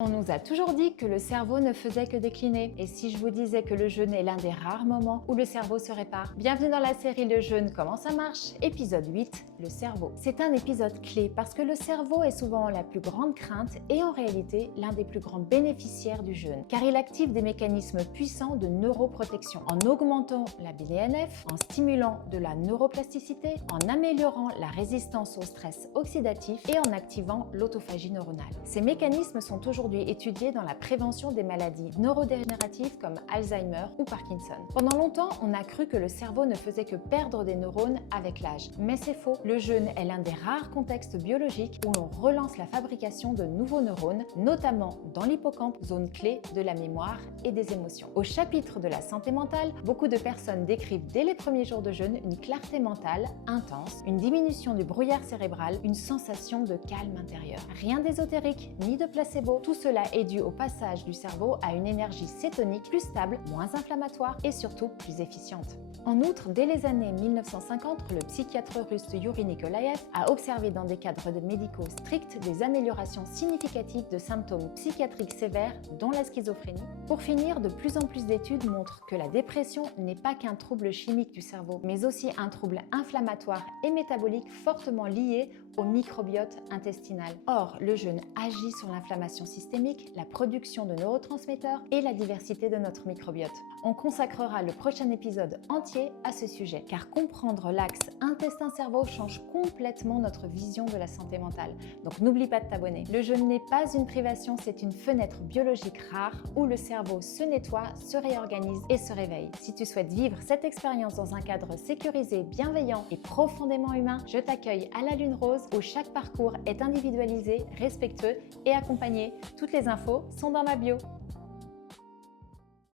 On nous a toujours dit que le cerveau ne faisait que décliner. Et si je vous disais que le jeûne est l'un des rares moments où le cerveau se répare? Bienvenue dans la série Le jeûne, comment ça marche? Épisode 8, le cerveau. C'est un épisode clé parce que le cerveau est souvent la plus grande crainte et en réalité l'un des plus grands bénéficiaires du jeûne. Car il active des mécanismes puissants de neuroprotection en augmentant la BDNF, en stimulant de la neuroplasticité, en améliorant la résistance au stress oxydatif et en activant l'autophagie neuronale. Ces mécanismes sont aujourd'hui étudiés dans la prévention des maladies neurodégénératives comme Alzheimer ou Parkinson. Pendant longtemps, on a cru que le cerveau ne faisait que perdre des neurones avec l'âge. Mais c'est faux. Le jeûne est l'un des rares contextes biologiques où l'on relance la fabrication de nouveaux neurones, notamment dans l'hippocampe, zone clé de la mémoire et des émotions. Au chapitre de la santé mentale, beaucoup de personnes décrivent dès les premiers jours de jeûne une clarté mentale intense, une diminution du brouillard cérébral, une sensation de calme intérieur. Rien d'ésotérique ni de placebo, tout cela est dû au passage du cerveau à une énergie cétonique plus stable, moins inflammatoire et surtout plus efficiente. En outre, dès les années 1950, le psychiatre russe Yuri Nikolaev a observé dans des cadres médicaux stricts des améliorations significatives de symptômes psychiatriques sévères, dont la schizophrénie. Pour finir, de plus en plus d'études montrent que la dépression n'est pas qu'un trouble chimique du cerveau, mais aussi un trouble inflammatoire et métabolique fortement lié au microbiote intestinal. Or, le jeûne agit sur l'inflammation systémique, la production de neurotransmetteurs et la diversité de notre microbiote. On consacrera le prochain épisode entier à ce sujet, car comprendre l'axe intestin-cerveau change complètement notre vision de la santé mentale. Donc n'oublie pas de t'abonner. Le jeûne n'est pas une privation, c'est une fenêtre biologique rare où le cerveau se nettoie, se réorganise et se réveille. Si tu souhaites vivre cette expérience dans un cadre sécurisé, bienveillant et profondément humain, je t'accueille à la Lune Rose où chaque parcours est individualisé, respectueux et accompagné. Toutes les infos sont dans ma bio.